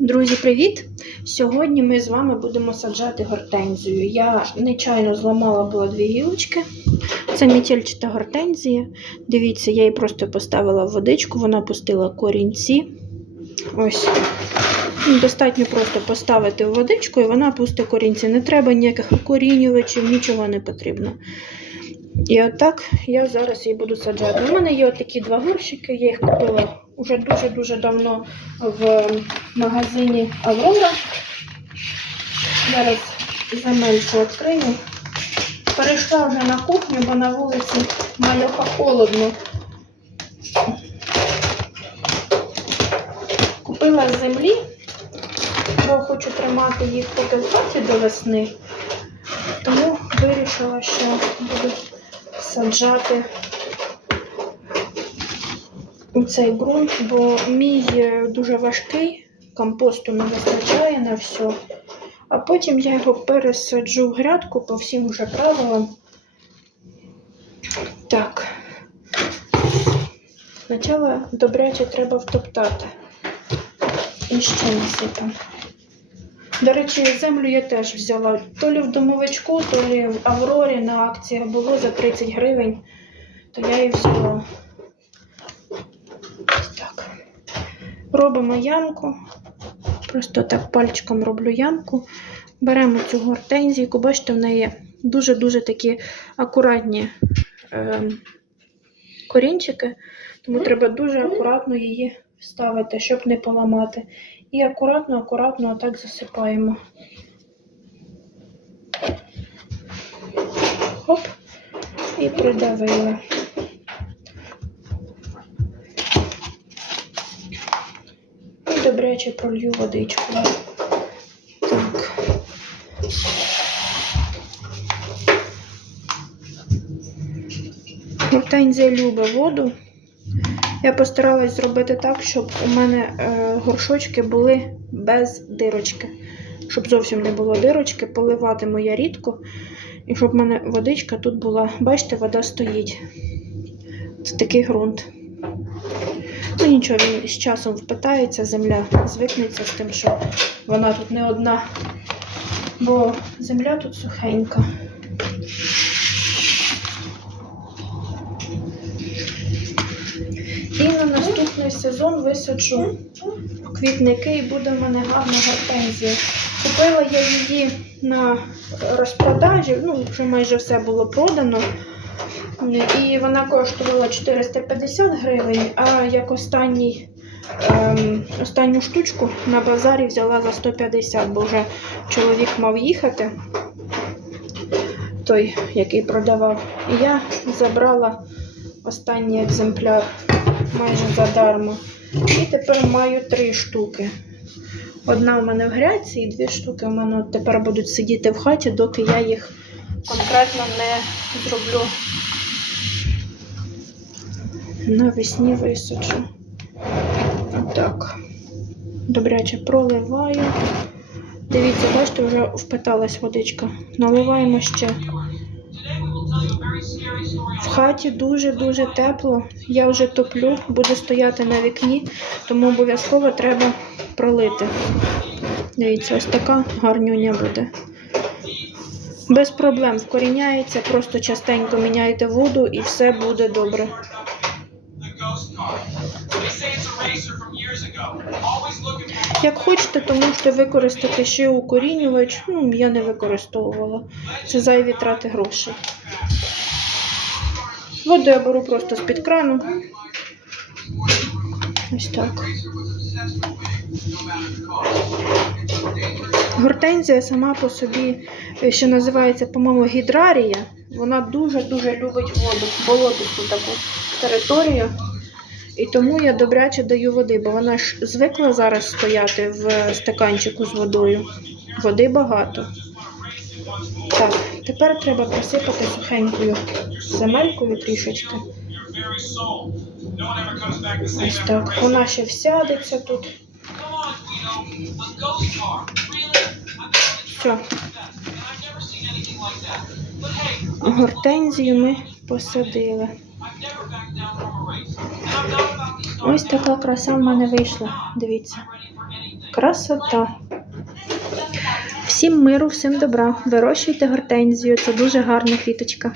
Друзі, привіт! Сьогодні ми з вами будемо саджати гортензію. Я нечайно зламала було дві гілочки. Це мітельчата гортензія. Дивіться, я її просто поставила в водичку, вона пустила корінці. Ось. Достатньо просто поставити в водичку і вона пустить корінці. Не треба ніяких укорінювачів, нічого не потрібно. І отак я зараз її буду саджати. У мене є отакі два горщики, я їх купила вже дуже-дуже давно в магазині Аврора. Зараз земельку відкрию. Перейшла вже на кухню, бо на вулиці мальоха холодно. Купила землі, бо хочу тримати їх поки в до весни. Тому вирішила, що буду саджати у цей ґрунт, бо мій е, дуже важкий, компосту не вистачає на все. А потім я його пересаджу в грядку по всім уже правилам. Так. Спочатку добряче треба втоптати. І ще насипам. До речі, землю я теж взяла. То лі в домовичку, то лі в Аврорі на акціях було за 30 гривень, то я її взяла. Ось так. Робимо ямку. Просто так пальчиком роблю ямку. Беремо цю гортензійку, бачите, в неї дуже-дуже такі акуратні е, корінчики, тому треба дуже акуратно її ставити, щоб не поламати. І акуратно, акуратно отак засипаємо. Хоп, і придавили. Добряче пролью водичку. Так. Гортензія любить воду. Я постаралась зробити так, щоб у мене е, горшочки були без дирочки. Щоб зовсім не було дирочки, поливатиму я рідко. І щоб в мене водичка тут була. Бачите, вода стоїть. Це такий ґрунт. Ну нічого, він з часом впитається, земля звикнеться з тим, що вона тут не одна, бо земля тут сухенька. І на наступний сезон висаджу квітники і буде в мене гарна гортензія. Купила я її на розпродажі, ну, вже майже все було продано. І вона коштувала 450 гривень, а як останній, ем, останню штучку на базарі взяла за 150, бо вже чоловік мав їхати, той, який продавав. І я забрала останній екземпляр майже задармо. І тепер маю три штуки. Одна у мене в грядці, і дві штуки у мене тепер будуть сидіти в хаті, доки я їх конкретно не зроблю. Навесні висаджу. Так. Добряче проливаю. Дивіться, бачите, вже впиталась водичка. Наливаємо ще. В хаті дуже-дуже тепло. Я вже топлю, буду стояти на вікні, тому обов'язково треба пролити. Дивіться, ось така гарнюня буде. Без проблем вкоріняється, просто частенько міняйте воду і все буде добре. Як хочете, то можете використати ще укорінювач. Ну, я не використовувала. Це зайві трати грошей. Воду я беру просто з-під крану. Ось так. Гортензія сама по собі, е, що називається, по-моєму, гідрарія. Вона дуже-дуже любить воду, болотисту таку територію. І тому я добряче даю води, бо вона ж звикла зараз стояти в стаканчику з водою. Води багато. Так, тепер треба посипати сухенькою земелькою трішечки. Ось так. Вона ще всядеться тут. Все. Гортензію ми посадили. Ось така краса в мене вийшла. Дивіться. Красота. Всім миру, всім добра. Вирощуйте гортензію, це дуже гарна квіточка.